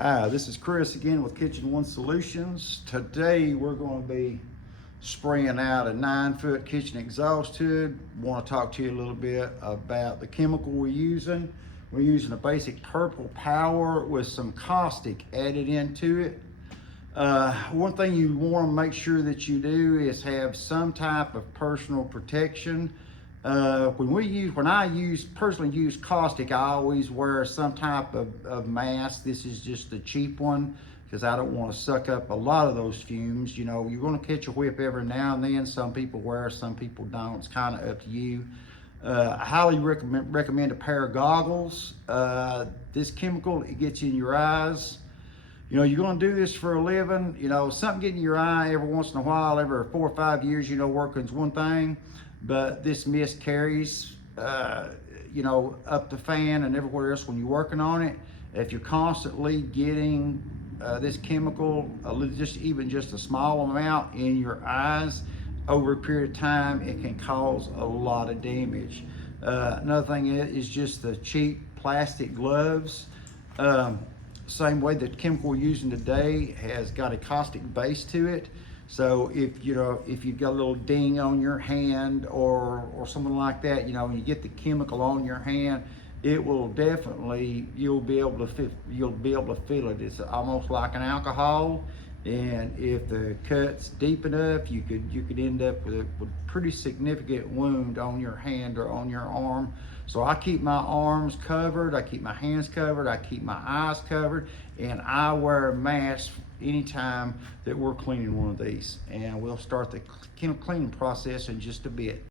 Hi, this is Chris again with Kitchen One Solutions. Today we're going to be spraying out a 9-foot kitchen exhaust hood. Want to talk to you a little bit about the chemical we're using. We're using a basic purple power with some caustic added into it. One thing you want to make sure that you do is have some type of personal protection. When I personally use caustic, I always wear some type of mask. This is just a cheap one because I don't want to suck up a lot of those fumes. You know, you're going to catch a whiff every now and then. Some people wear, some people don't. It's kind of up to you. I highly recommend a pair of goggles. This chemical, it gets in your eyes. You know, you're going to do this for a living. You know, something getting in your eye every once in a while, every 4 or 5 years, you know, working's one thing. But this mist carries, you know, up the fan and everywhere else when you're working on it. If you're constantly getting this chemical, even just a small amount in your eyes, over a period of time, it can cause a lot of damage. Another thing is just the cheap plastic gloves. Same way the chemical we're using today has got a caustic base to it. So if you've got a little ding on your hand or something like that, you know, when you get the chemical on your hand, it will definitely, you'll be able to feel it. It's almost like an alcohol, and if the cut's deep enough, you could end up with a pretty significant wound on your hand or on your arm. So I keep my arms covered, I keep my hands covered, I keep my eyes covered, and I wear a mask anytime that we're cleaning one of these. And we'll start the cleaning process in just a bit.